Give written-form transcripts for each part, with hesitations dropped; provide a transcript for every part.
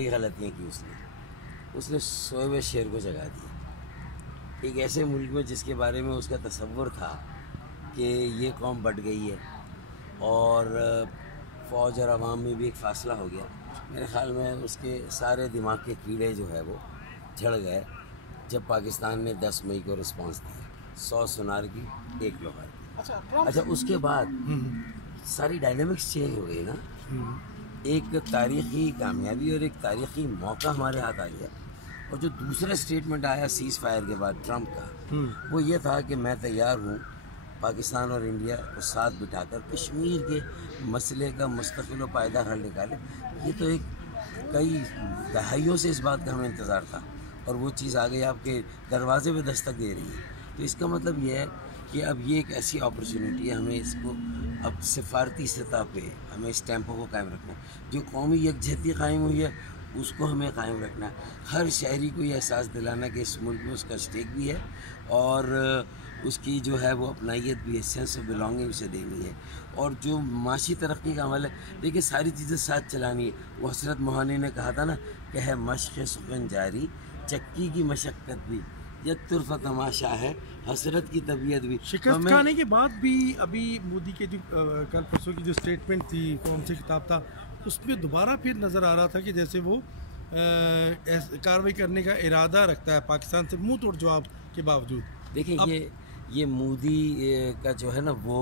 कई गलतियाँ की उसने सोए हुए शेर को जगा दिया। एक ऐसे मुल्क में जिसके बारे में उसका तसव्वुर था कि ये कौम बट गई है और फ़ौज और अवाम में भी एक फ़ासला हो गया। मेरे ख़्याल में उसके सारे दिमाग के कीड़े जो है वो झड़ गए जब पाकिस्तान ने 10 मई को रिस्पांस दिया, 100 सुनार की 1 लोहार की। अच्छा, उसके बाद सारी डायनामिक्स चेंज हो गई ना। एक तारीख़ी कामयाबी और एक तारीख़ी मौका हमारे हाथ आ गया। और जो दूसरा स्टेटमेंट आया सीज़ फायर के बाद ट्रंप का, वो ये था कि मैं तैयार हूँ पाकिस्तान और इंडिया को साथ बिठाकर कश्मीर के मसले का मुस्तकिल और पायदार हल निकाले। ये तो एक कई दहाइयों से इस बात का हमें इंतज़ार था और वो चीज़ आ गई, आपके दरवाजे पे दस्तक दे रही है। तो इसका मतलब ये है कि अब ये एक ऐसी अपॉर्चुनिटी है, हमें इसको अब सिफारती सतह पे हमें इस टेम्पो को कायम रखना है। जो कौमी यकजहती कायम हुई है उसको हमें कायम रखना है। हर शहरी को ये एहसास दिलाना कि इस मुल्क में उसका स्टेक भी है और उसकी जो है वो अपनाइयत भी है, सेंस ऑफ बिलोंगिंग उसे देनी है। और जो माशी तरक्की का अमल है, देखिए सारी चीज़ें साथ चलानी है। वो हसरत मोहानी ने कहा था ना कि है मश्क़ सुखन जारी, चक्की की मशक्क़त भी, यक तुरफ़ा तमाशा है, हसरत की तबीयत भी। शिकस्त खाने के बाद भी अभी मोदी के जो कल परसों की जो स्टेटमेंट थी, कौन से खिताब था, उसमें दोबारा फिर नज़र आ रहा था कि जैसे वो कार्रवाई करने का इरादा रखता है पाकिस्तान से मुंह तोड़ जवाब के बावजूद। देखिए ये मोदी का जो है ना वो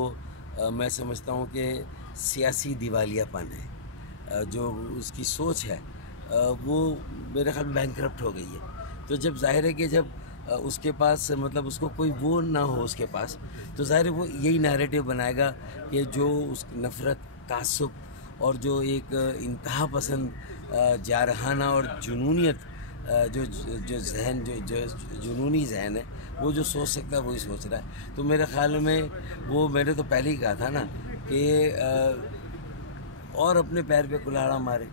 मैं समझता हूँ कि सियासी दिवालियापन है। जो उसकी सोच है वो मेरे ख्याल में बैंकरप्ट हो गई है। तो जब जाहिर है कि जब उसके पास मतलब उसको कोई वो ना हो उसके पास, तो ज़ाहिर है वो यही नैरेटिव बनाएगा कि जो उस नफ़रत, तासुब और जो एक इंतहा पसंद जारहाना और जुनूनियत जो जो जहन जो जुनूनी जहन है, वो जो सोच सकता है वही सोच रहा है। तो मेरे ख़्याल में वो मैंने तो पहले ही कहा था ना कि और अपने पैर पे कुल्हाड़ा मारे,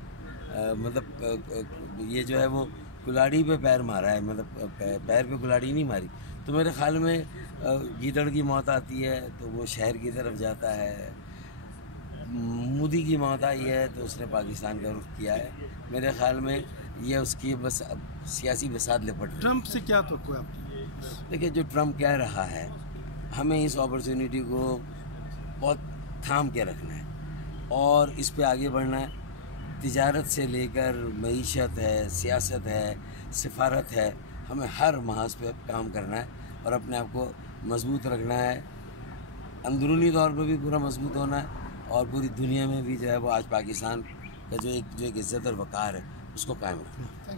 मतलब ये जो है वो कुल्हाड़ी पे पैर मारा है, मतलब पैर पे कुल्हाड़ी नहीं मारी। तो मेरे ख़्याल में गीदड़ की मौत आती है तो वो शहर की तरफ जाता है, मोदी की मौत आई है तो उसने पाकिस्तान का रुख किया है। मेरे ख़्याल में ये उसकी बस अब सियासी बसात लिपट। ट्रंप से क्या तो कोई आपकी? देखिए जो ट्रंप कह रहा है, हमें इस अपॉर्चुनिटी को बहुत थाम के रखना है और इस पे आगे बढ़ना है। तिजारत से लेकर मईशत है, सियासत है, सिफारत है, हमें हर महाज पे काम करना है और अपने आप को मजबूत रखना है। अंदरूनी तौर पर भी पूरा मजबूत होना है और पूरी दुनिया में भी जो है वो आज पाकिस्तान का जो एक इज़्ज़त और वक़ार है उसको कायम रखना है।